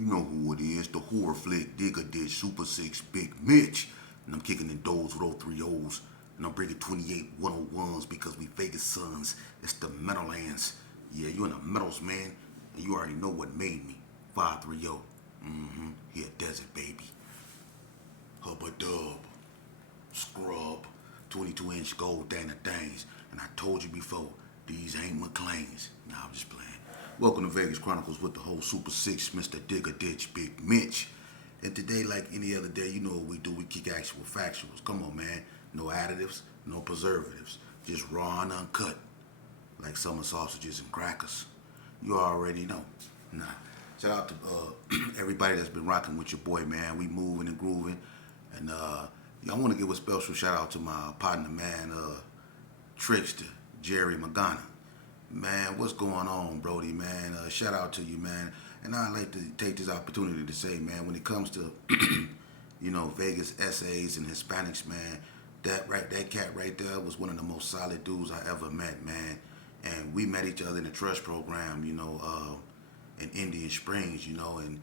You know who it is, the horror flick, Digger Ditch, Super 6, Big Mitch. And I'm kicking in doors with 030s. And I'm bringing 28 101s because we Vegas sons. It's the Meadowlands. Yeah, you in the Meadows, man. And you already know what made me. 530. Here, desert, baby. Hubba dub. Scrub. 22-inch gold Dana Danes. And I told you before, these ain't McLean's. Nah, I'm just playing. Welcome to Vegas Chronicles with the whole Super 6, Mr. Digger Ditch, Big Mitch. And today, like any other day, you know what we do. We kick actual factuals. Come on, man. No additives, no preservatives. Just raw and uncut. Like summer sausages and crackers. You already know. Nah. Shout out to everybody that's been rocking with your boy, man. We moving and grooving. And I want to give a special shout out to my partner, man, Trickster, Jerry Magana. Man, what's going on, Brody, man? Shout out to you, man. And I'd like to take this opportunity to say, man, when it comes to, Vegas essays and Hispanics, man, that cat right there was one of the most solid dudes I ever met, man. And we met each other in the trust program, in Indian Springs, and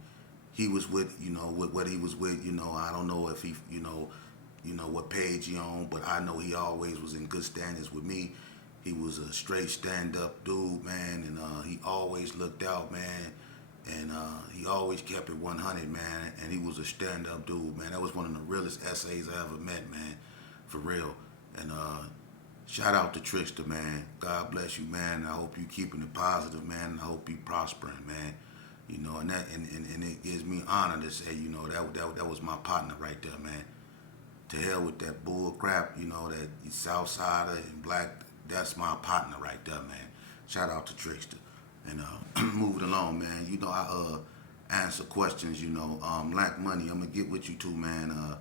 he was with, with what he was with, I don't know if he, what page he on, but I know he always was in good standings with me. He was a straight stand-up dude, man, and he always looked out, man, and he always kept it 100, man, and he was a stand-up dude, man. That was one of the realest essays I ever met, man, for real. And shout out to Trickster, man. God bless you, man. I hope you keeping it positive, man, and I hope you prospering, man. And that and it gives me honor to say, that was my partner right there, man. To hell with that bull crap, that Southsider and black. That's my partner right there, man. Shout out to Trickster. And moving along, man. I answer questions, Lack Money. I'm going to get with you too, man.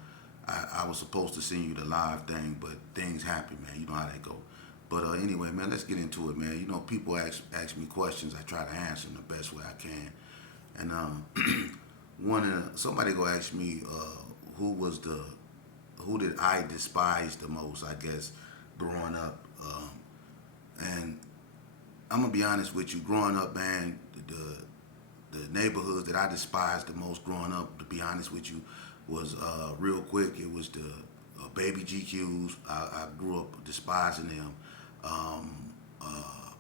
I was supposed to send you the live thing, but things happen, man. You know how that go. But anyway, man, let's get into it, man. People ask me questions. I try to answer them the best way I can. And somebody go ask me who did I despise the most, I guess, growing up. And I'm gonna be honest with you, growing up, man, the neighborhoods that I despised the most growing up, to be honest with you, was real quick. It was the baby GQs. I grew up despising them.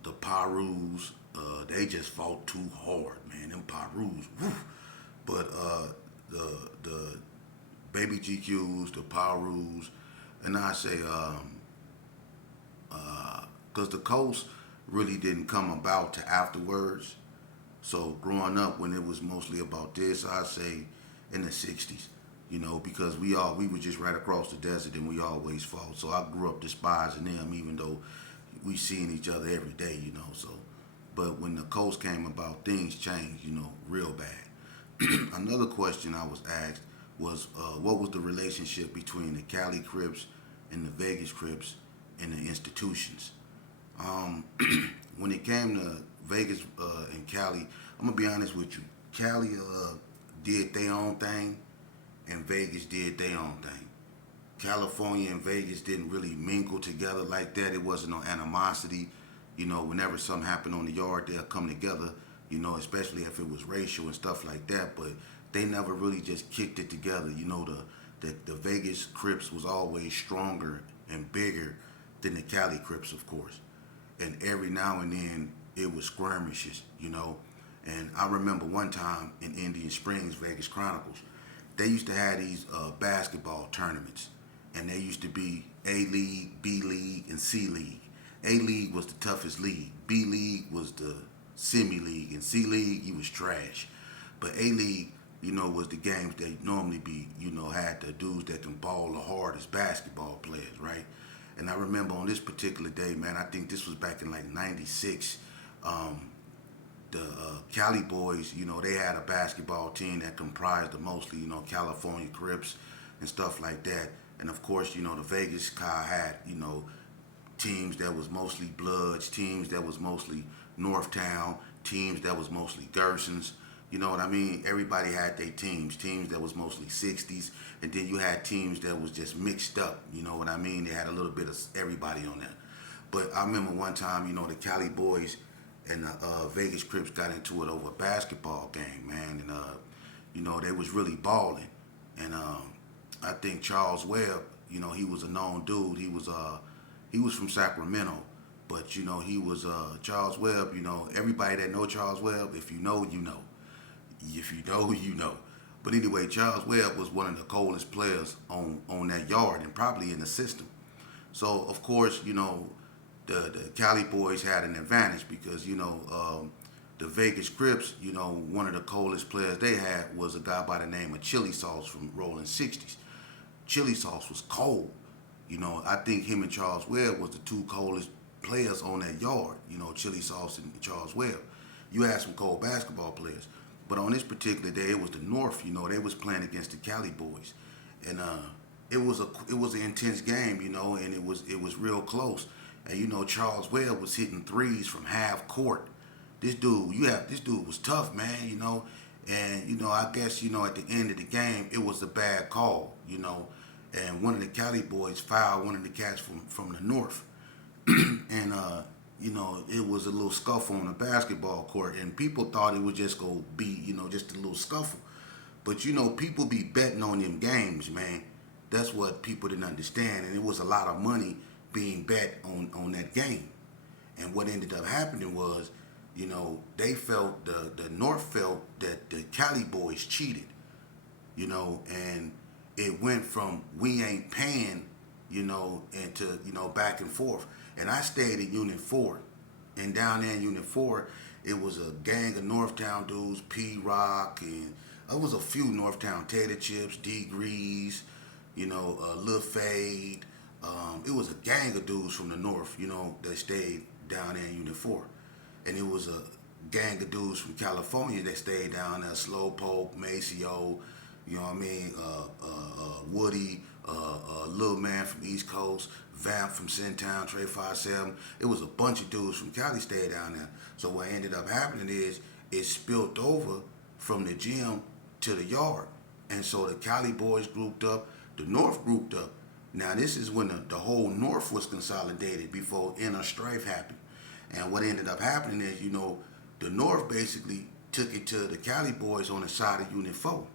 The Parus, they just fought too hard, man. Them Parus, whew. But the baby GQs, the Parus, and I say because the coast really didn't come about to afterwards. So growing up, when it was mostly about this, I say in the '60s, because we were just right across the desert and we always fought. So I grew up despising them, even though we seen each other every day, So, but when the coast came about, things changed, real bad. Another question I was asked was, what was the relationship between the Cali Crips and the Vegas Crips and the institutions? When it came to Vegas and Cali, I'm gonna be honest with you. Cali did their own thing, and Vegas did their own thing. California and Vegas didn't really mingle together like that. It wasn't no animosity. Whenever something happened on the yard, they'll come together. Especially if it was racial and stuff like that. But they never really just kicked it together. The Vegas Crips was always stronger and bigger than the Cali Crips, of course. And every now and then it was skirmishes, And I remember one time in Indian Springs, Vegas Chronicles, they used to have these basketball tournaments. And they used to be A-League, B-League, and C-League. A-League was the toughest league. B-League was the semi-league. And C-League, you was trash. But A-League, was the games they normally be, had the dudes that can ball the hardest basketball players, right? And I remember on this particular day, man, I think this was back in like '96, the Cali boys, they had a basketball team that comprised of mostly, California Crips and stuff like that. And of course, the Vegas car had, teams that was mostly Bloods, teams that was mostly Northtown, teams that was mostly Gersons. You know what I mean? Everybody had their teams that was mostly 60s, and then you had teams that was just mixed up, you know what I mean? They had a little bit of everybody on there. But I remember one time, the Cali boys and the Vegas Crips got into it over a basketball game, man, and They was really balling. And I think Charles Webb, he was a known dude. He was from Sacramento, but he was Charles Webb. Everybody that know Charles Webb, if you know, you know. If you know, you know. But anyway, Charles Webb was one of the coldest players on that yard and probably in the system. So of course, the Cali boys had an advantage because the Vegas Crips, one of the coldest players they had was a guy by the name of Chili Sauce from Rolling 60s. Chili Sauce was cold. I think him and Charles Webb was the two coldest players on that yard. Chili Sauce and Charles Webb. You had some cold basketball players, but on this particular day, it was the North. They was playing against the Cali boys, and it was an intense game. And it was real close. And Charles Webb was hitting threes from half court. This dude was tough, man. And I guess at the end of the game, it was a bad call. And one of the Cali boys fouled one of the cats from the North. And it was a little scuffle on the basketball court, and people thought it would just go be just a little scuffle. But people be betting on them games, man. That's what people didn't understand, and it was a lot of money being bet on that game. And what ended up happening was, they felt the North felt that the Cali boys cheated, and it went from we ain't paying, into back and forth. And I stayed in Unit 4, and down there in Unit 4, it was a gang of Northtown dudes, P-Rock, and there was a few Northtown Tater Chips, D-Grease, Lil Fade. It was a gang of dudes from the North, that stayed down there in Unit 4. And it was a gang of dudes from California that stayed down there, Slowpoke, Maceo, Woody, Lil Man from East Coast, Vamp from Sintown, Trey 57. It was a bunch of dudes from Cali stayed down there. So what ended up happening is it spilled over from the gym to the yard. And so the Cali boys grouped up, the North grouped up. Now this is when the whole North was consolidated before inner strife happened. And what ended up happening is, the North basically took it to the Cali boys on the side of Unit 4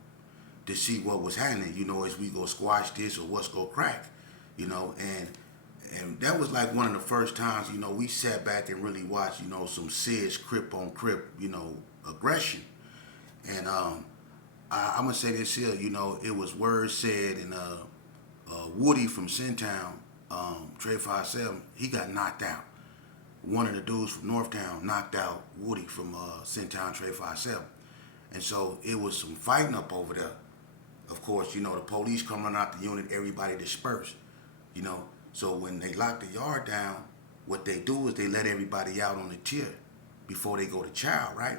to see what was happening, is we go squash this or what's go crack, and that was like one of the first times, we sat back and really watched, some serious Crip on Crip, aggression. And I'm gonna say this here, it was word said, and Woody from Sintown, Trey 57, he got knocked out. One of the dudes from Northtown knocked out Woody from Sintown, Trey 57. And so it was some fighting up over there. Of course, the police come running out the unit, everybody dispersed. So when they lock the yard down, what they do is they let everybody out on the tier before they go to trial, right?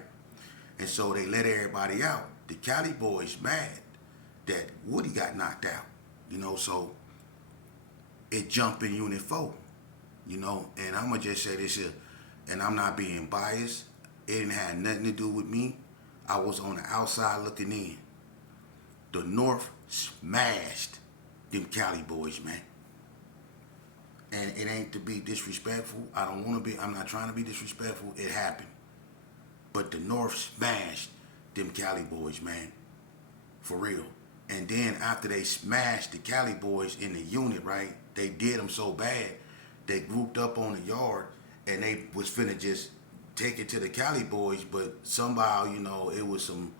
And so they let everybody out. The Cali boys mad that Woody got knocked out, so it jumped in Unit 4, and I'm going to just say this here, and I'm not being biased. It didn't have nothing to do with me. I was on the outside looking in. The North smashed them Cali boys, man. And it ain't to be disrespectful. I'm not trying to be disrespectful. It happened. But the North smashed them Cali boys, man. For real. And then after they smashed the Cali boys in the unit, right, they did them so bad, they grouped up on the yard and they was finna just take it to the Cali boys, but somehow, it was some,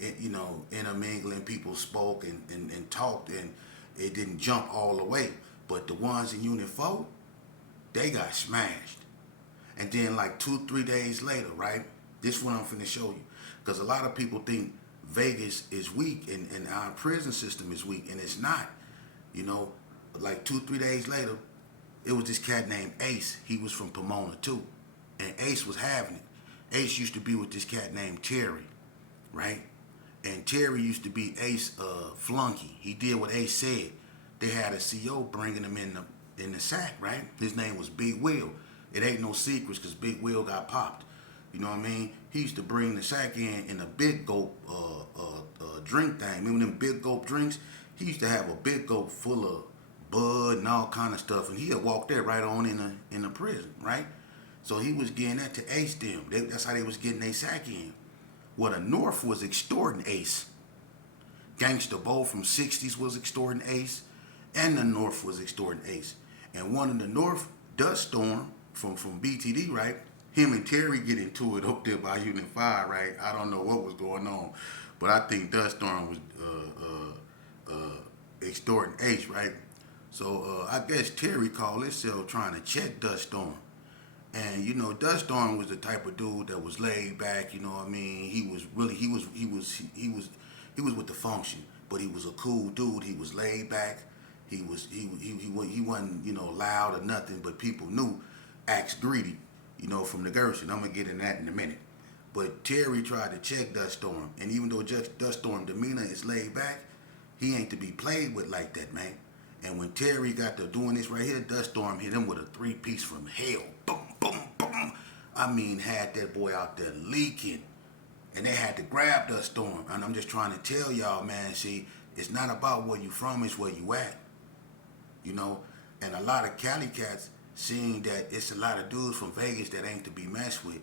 intermingling. People spoke and talked, and it didn't jump all the way. But the ones in Unit 4, they got smashed. And then like 2-3 days later, right, this is what I'm finna show you. Because a lot of people think Vegas is weak and our prison system is weak, and it's not. Like 2-3 days later, it was this cat named Ace. He was from Pomona too. And Ace was having it. Ace used to be with this cat named Terry, right? And Terry used to be Ace flunky. He did what Ace said. They had a CO bringing him in the sack, right? His name was Big Will. It ain't no secrets because Big Will got popped. You know what I mean? He used to bring the sack in a big gulp drink thing. Remember them big gulp drinks? He used to have a big gulp full of bud and all kind of stuff, and he'd walk there right on in the prison, right? So he was getting that to Ace them. That's how they was getting their sack in. Well, the North was extorting Ace. Gangsta Bo from 60s was extorting Ace, and the North was extorting Ace. And one in the North, Dust Storm from BTD, right? Him and Terry get into it up there by Unit 5, right? I don't know what was going on, but I think Dust Storm was extorting Ace, right? So I guess Terry called himself trying to check Dust Storm. And you know, Dust Storm was the type of dude that was laid back. You know what I mean? He was with the function, but he was a cool dude. He was laid back. He wasn't loud or nothing, but people knew. Axe Greedy, from the Gerson. I'm gonna get in that in a minute. But Terry tried to check Dust Storm, and even though Dust Storm demeanor is laid back, he ain't to be played with like that, man. And when Terry got to doing this right here, Dust Storm hit him with a 3-piece from hell. Boom, boom, boom. I mean, had that boy out there leaking. And they had to grab Dust Storm. And I'm just trying to tell y'all, man, see, it's not about where you from, it's where you at. And a lot of Cali cats seeing that it's a lot of dudes from Vegas that ain't to be messed with.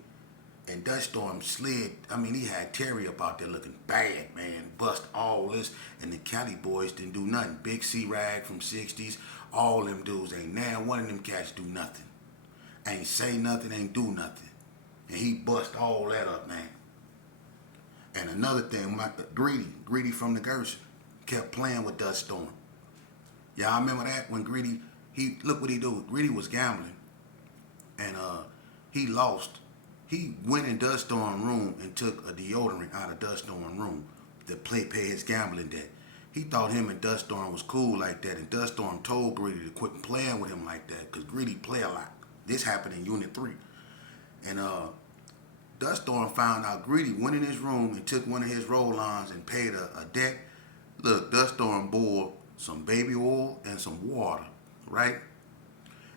And Dust Storm slid. I mean, he had Terry up out there looking bad, man. Bust all this. And the Cali boys didn't do nothing. Big C-Rag from 60s. All them dudes ain't now one of them cats do nothing. Ain't say nothing, ain't do nothing. And he bust all that up, man. And another thing, Greedy from the Gerson, kept playing with Dust Storm. Y'all remember that? When Greedy, look what he do. Greedy was gambling. And he lost. He went in Dust Storm room and took a deodorant out of Dust Storm room to pay his gambling debt. He thought him and Dust Storm was cool like that, and Dust Storm told Greedy to quit playing with him like that, because Greedy play a lot. This happened in Unit 3. And Dust Storm found out Greedy went in his room and took one of his roll-ons and paid a debt. Look, Dust Storm boiled some baby oil and some water, right?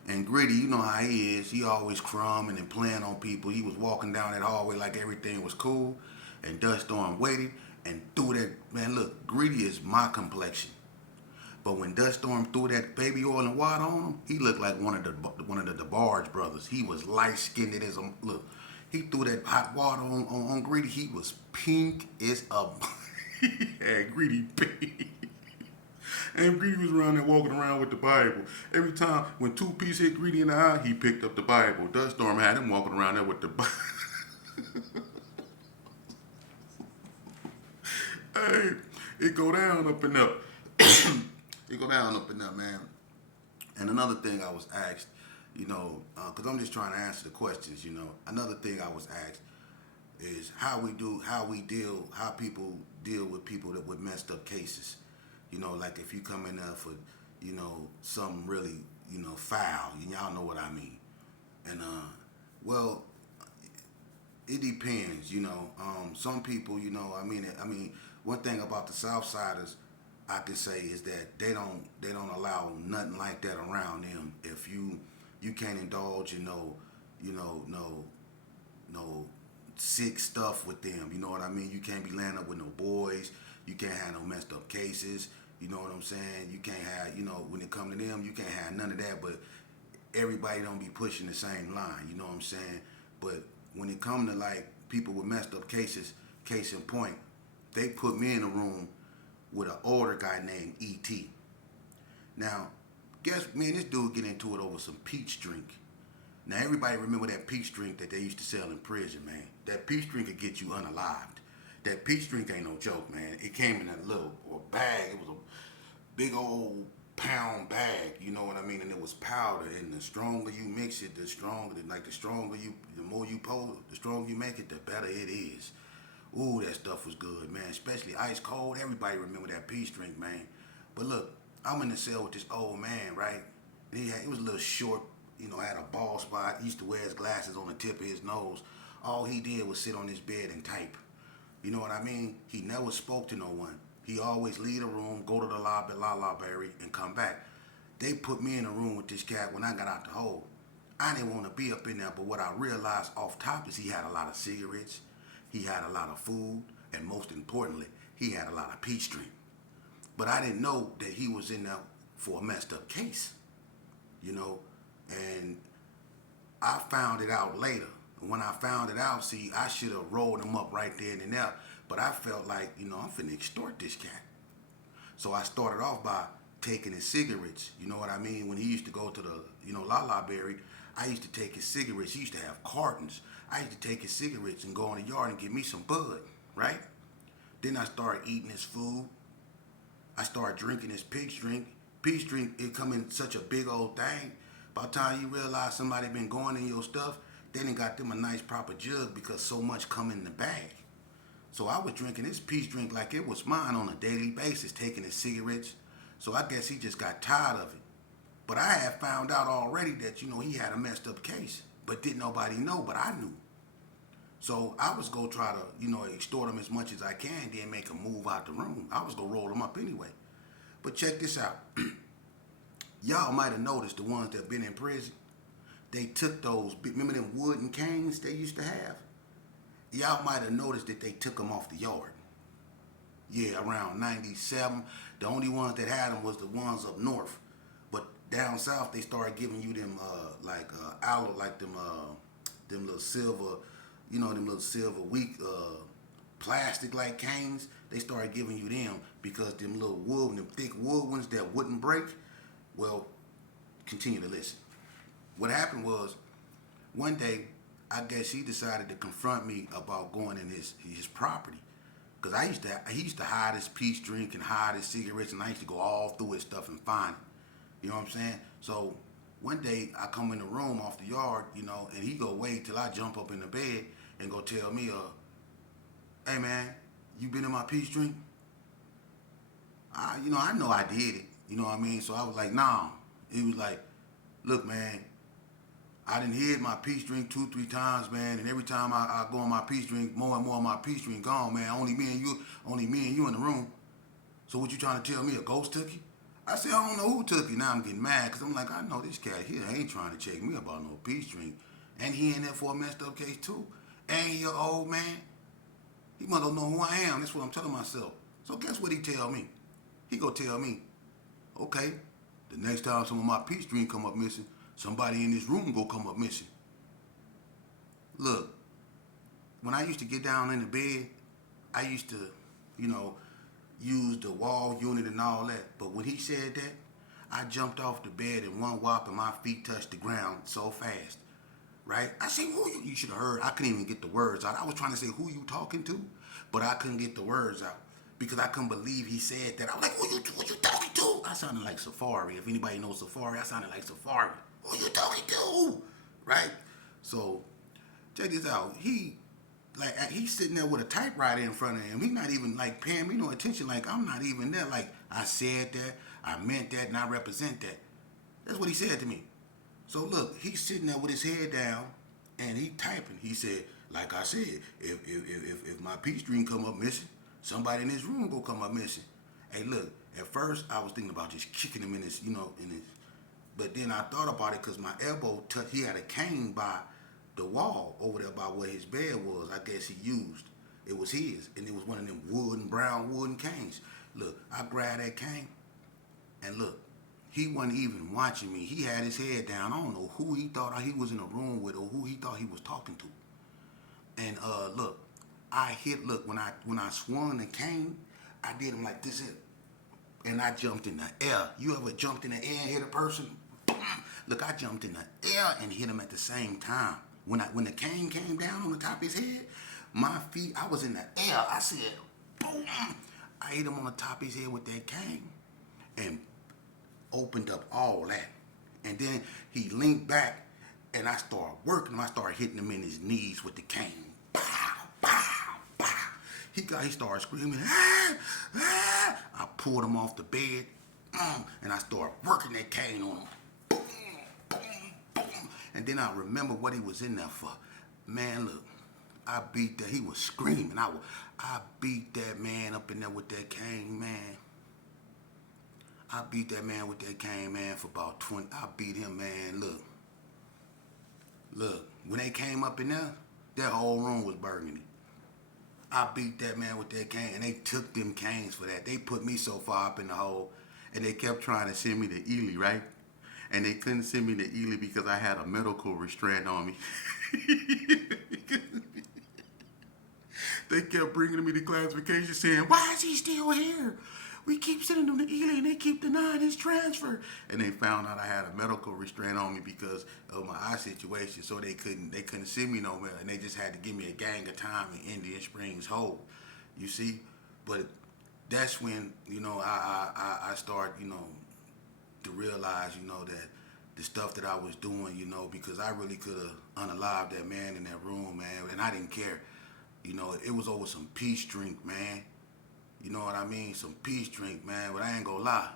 And Greedy, you know how he is. He always crumbing and playing on people. He was walking down that hallway like everything was cool. And Dust Storm waited and threw that. Man, look, Greedy is my complexion. But when Dust Storm threw that baby oil and water on him, he looked like one of the DeBarge brothers. He was light-skinned as a look. He threw that hot water on Greedy. He was pink as a. He had Greedy pink. And Greedy was around there walking around with the Bible. Every time when 2-piece hit Greedy in the eye, he picked up the Bible. Dust Storm had him walking around there with the Bible. Hey, it go down up and up. It go down up and up, man. And another thing I was asked, because I'm just trying to answer the questions, Another thing I was asked is how people deal with people with messed up cases. Like if you come in there for, something really, foul, y'all know what I mean. And, well, it depends, some people, one thing about the Southsiders I can say is that they don't allow nothing like that around them. If you can't indulge in no sick stuff with them, you know what I mean? You can't be laying up with no boys, you can't have no messed up cases. You know what I'm saying? You can't have, when it come to them, you can't have none of that, but everybody don't be pushing the same line, you know what I'm saying? But when it come to like people with messed up cases, case in point, they put me in a room with an older guy named E.T. Now, me and this dude get into it over some peach drink. Now, everybody remember that peach drink that they used to sell in prison, man. That peach drink could get you unalived. That peach drink ain't no joke, man. It came in a little bag. It was a big old pound bag, you know what I mean? And it was powder. And the stronger you mix it, the more you pour, the stronger you make it, the better it is. Ooh, that stuff was good, man. Especially ice cold. Everybody remember that peach drink, man. But look, I'm in the cell with this old man, right? And he was a little short, had a bald spot. He used to wear his glasses on the tip of his nose. All he did was sit on his bed and type. You know what I mean? He never spoke to no one. He always leave the room, go to the library, and come back. They put me in a room with this cat when I got out the hole. I didn't want to be up in there, but what I realized off top is he had a lot of cigarettes, he had a lot of food, and most importantly, he had a lot of peach drink. But I didn't know that he was in there for a messed up case, and I found it out later. When I found it out, I should have rolled him up right there and there. But I felt like, I'm finna extort this cat. So I started off by taking his cigarettes. You know what I mean? When he used to go to the, La Berry, I used to take his cigarettes. He used to have cartons. I used to take his cigarettes and go in the yard and get me some bud, right? Then I started eating his food. I started drinking his peach drink. Peach drink, it come in such a big old thing. By the time you realize somebody been going in your stuff, they done got them a nice proper jug because so much come in the bag. So I was drinking this peach drink like it was mine on a daily basis, taking his cigarettes. So I guess he just got tired of it. But I had found out already that, he had a messed up case. But didn't nobody know, but I knew. So I was going to try to, extort him as much as I can, then make him move out the room. I was going to roll him up anyway. But check this out. Y'all might have noticed the ones that been in prison, they took those, remember them wooden canes they used to have? Y'all might have noticed that they took them off the yard. Yeah, around 97. The only ones that had them was the ones up north. But down south, they started giving you them, aloe, like them little silver, them little silver weak, plastic-like canes. They started giving you them because them little wood, them thick wood ones that wouldn't break. Well, continue to listen. What happened was, one day, I guess he decided to confront me about going in his property. Because he used to hide his peach drink and hide his cigarettes, and I used to go all through his stuff and find it. You know what I'm saying? So one day I come in the room off the yard, and he go wait till I jump up in the bed and go tell me, hey man, you been in my peach drink? I know I did it. You know what I mean? So I was like, nah. He was like, look, man, I done hid my peach drink 2-3 times, man, and every time I go on my peach drink, more and more of my peach drink gone, man. Only me and you in the room. So what you trying to tell me, a ghost took you? I said, I don't know who took you. Now I'm getting mad because I'm like, I know this cat here ain't trying to check me about no peach drink. And he in there for a messed up case too. And he an old man. He must don't know who I am. That's what I'm telling myself. So guess what he tell me? He go tell me, okay, the next time some of my peach drink come up missing, somebody in this room go come up missing. Look, when I used to get down in the bed, I used to, use the wall unit and all that. But when he said that, I jumped off the bed in one whop and my feet touched the ground so fast. Right? I said, you should have heard. I couldn't even get the words out. I was trying to say, who you talking to? But I couldn't get the words out because I couldn't believe he said that. I was like, what you talking to? I sounded like Safari. If anybody knows Safari, I sounded like Safari. Who you talking to? Right? So, check this out. He's sitting there with a typewriter in front of him. He's not even paying me no attention. I'm not even there. I said that, I meant that, and I represent that. That's what he said to me. So look, he's sitting there with his head down and he typing. He said, like I said, if my peach drink come up missing, somebody in this room go come up missing. Hey, look, at first I was thinking about just kicking him in his, but then I thought about it because my elbow touched, he had a cane by the wall over there by where his bed was. I guess he used. It was his, and it was one of them brown wooden canes. Look, I grabbed that cane, and look, he wasn't even watching me. He had his head down. I don't know who he thought he was in a room with or who he thought he was talking to. And look, when I swung the cane, I did him like this here. And I jumped in the air. You ever jumped in the air and hit a person? Look, I jumped in the air and hit him at the same time. When the cane came down on the top of his head, my feet, I was in the air. I said, boom. I hit him on the top of his head with that cane. And opened up all that. And then he leaned back and I started working him. I started hitting him in his knees with the cane. Pow, pow, pow. He started screaming, ah, ah. I pulled him off the bed and I started working that cane on him. Boom, boom, boom. And then I remember what he was in there for. Man, look, I beat that. He was screaming. I beat that man up in there with that cane, man. I beat that man with that cane, man, for about 20. I beat him, man. Look. When they came up in there, that whole room was burgundy. I beat that man with that cane, and they took them canes for that. They put me so far up in the hole, and they kept trying to send me to Ely, right? And they couldn't send me to Ely because I had a medical restraint on me. They kept bringing me the classification saying, why is he still here? We keep sending them to Ely and they keep denying his transfer. And they found out I had a medical restraint on me because of my eye situation, so they couldn't send me nowhere, and they just had to give me a gang of time in Indian Springs Hole. You see, but that's when I start to realize that the stuff that I was doing, because I really could have unalived that man in that room, man, and I didn't care. It was over some peace drink, man. You know what I mean? Some peace drink, man. But I ain't gonna lie.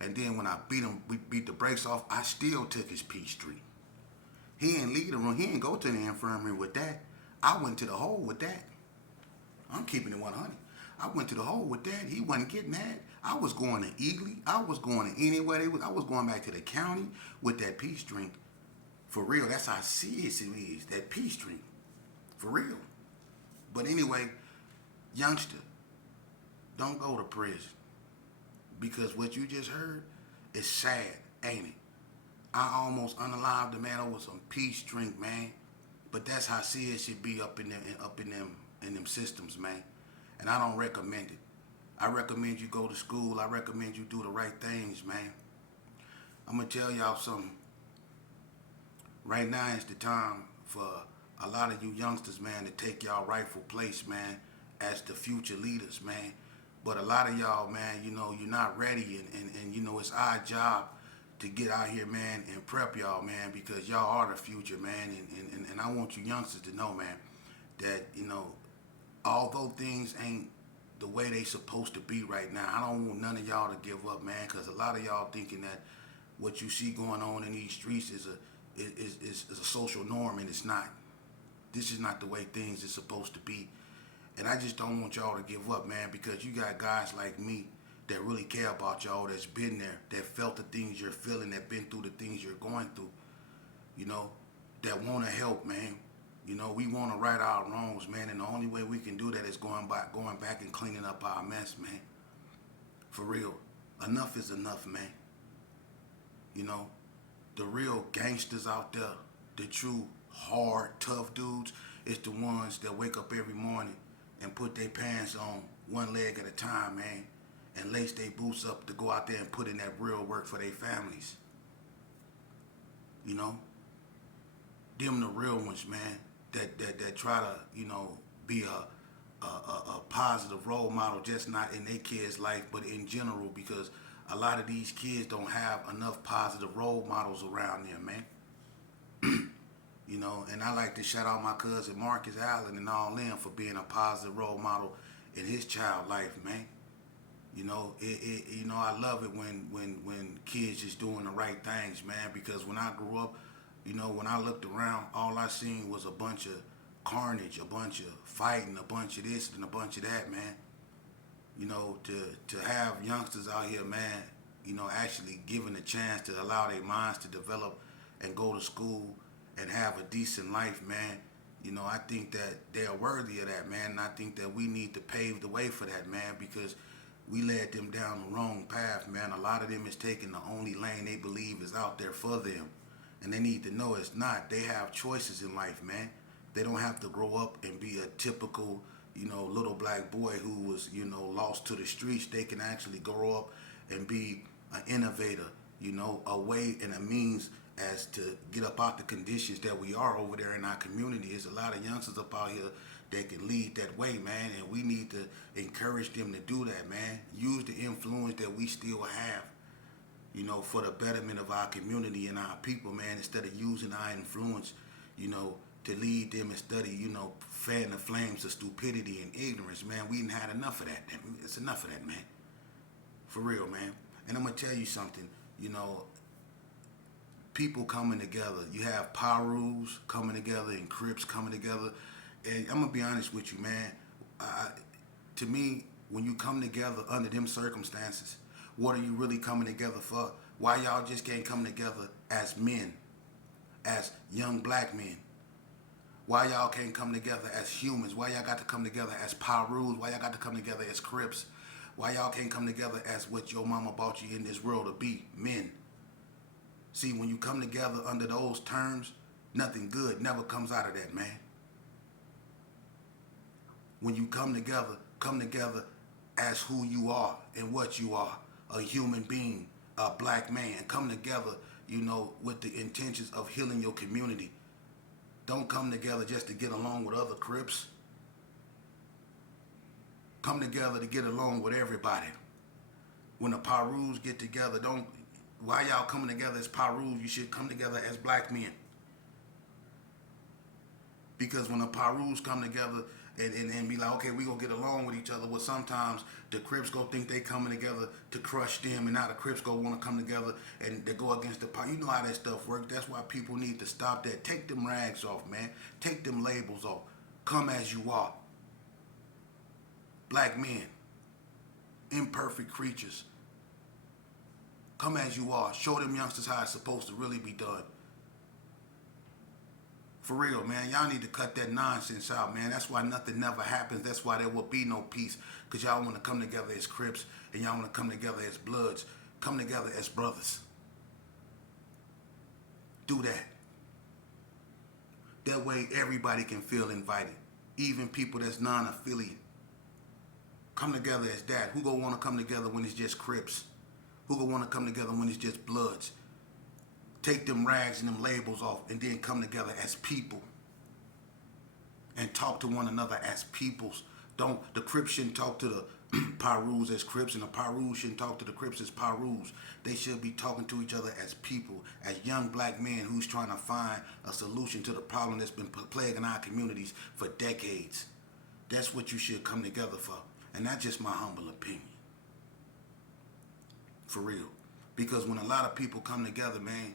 And then when we beat the brakes off, I still took his peace drink. He ain't leave the room. He ain't go to the infirmary with that. I went to the hole with that. I'm keeping it 100. I went to the hole with that. He wasn't getting that. I was going to Ely. I was going to anywhere I was going back to the county with that peace drink. For real. That's how serious it is. That peace drink. For real. But anyway, youngster, don't go to prison. Because what you just heard is sad, ain't it? I almost unalived the man over some peace drink, man. But that's how serious it be up in them systems, man. And I don't recommend it. I recommend you go to school. I recommend you do the right things, man. I'm gonna tell y'all something. Right now is the time for a lot of you youngsters, man, to take y'all rightful place, man, as the future leaders, man. But a lot of y'all, man, you're not ready, and it's our job to get out here, man, and prep y'all, man, because y'all are the future, man. And I want you youngsters to know, man, that, although things ain't the way they supposed to be right now, I don't want none of y'all to give up, man, because a lot of y'all thinking that what you see going on in these streets is a social norm, and it's not. This is not the way things is supposed to be. And I just don't want y'all to give up, man, because you got guys like me that really care about y'all, that's been there, that felt the things you're feeling, that been through the things you're going through, that want to help, man. We want to right our wrongs, man, and the only way we can do that is going back and cleaning up our mess, man. For real. Enough is enough, man. The real gangsters out there, the true hard, tough dudes, is the ones that wake up every morning and put their pants on one leg at a time, man, and lace their boots up to go out there and put in that real work for their families. Them the real ones, man, that try to, be a positive role model, just not in their kids' life, but in general, because a lot of these kids don't have enough positive role models around them, man. And I like to shout out my cousin Marcus Allen and all them for being a positive role model in his child life, man. I love it when kids just doing the right things, man, because when I grew up, when I looked around, all I seen was a bunch of carnage, a bunch of fighting, a bunch of this and a bunch of that, man. To have youngsters out here, man, actually given a chance to allow their minds to develop and go to school and have a decent life, man. I think that they're worthy of that, man. And I think that we need to pave the way for that, man, because we led them down the wrong path, man. A lot of them is taking the only lane they believe is out there for them. And they need to know it's not. They have choices in life, man. They don't have to grow up and be a typical, little black boy who was, lost to the streets. They can actually grow up and be an innovator, a way and a means as to get up out the conditions that we are over there in our community. There's a lot of youngsters up out here that can lead that way, man, and we need to encourage them to do that, man. Use the influence that we still have, for the betterment of our community and our people, man, instead of using our influence, to lead them instead of, fan the flames of stupidity and ignorance, man. We done had enough of that. It's enough of that, man. For real, man. And I'm going to tell you something, people coming together. You have Pyrus coming together and Crips coming together. And I'm going to be honest with you, man. To me, when you come together under them circumstances, what are you really coming together for? Why y'all just can't come together as men, as young black men? Why y'all can't come together as humans? Why y'all got to come together as Pyrus? Why y'all got to come together as Crips? Why y'all can't come together as what your mama brought you in this world to be, men? See, when you come together under those terms, nothing good never comes out of that, man. When you come together as who you are and what you are, a human being, a black man. Come together, with the intentions of healing your community. Don't come together just to get along with other Crips. Come together to get along with everybody. When the Pirus get together, why y'all coming together as Pirus? You should come together as black men. Because when the Pirus come together and be like, okay, we gonna get along with each other, well, sometimes the Crips go think they coming together to crush them, and now the Crips go want to come together and they go against the Pirus. You know how that stuff works. That's why people need to stop that. Take them rags off, man. Take them labels off. Come as you are. Black men. Imperfect creatures. Come as you are. Show them youngsters how it's supposed to really be done. For real, man. Y'all need to cut that nonsense out, man. That's why nothing never happens. That's why there will be no peace. Because y'all want to come together as Crips and y'all want to come together as Bloods. Come together as brothers. Do that. That way everybody can feel invited. Even people that's non-affiliate. Come together as that. Who gonna want to come together when it's just Crips? Who gonna want to come together when it's just Bloods? Take them rags and them labels off and then come together as people. And talk to one another as peoples. The Crips shouldn't talk to the Pirus as Crips, and the Pirus shouldn't talk to the Crips as Pirus. They should be talking to each other as people, as young black men who's trying to find a solution to the problem that's been plaguing our communities for decades. That's what you should come together for. And that's just my humble opinion. For real. Because when a lot of people come together, man,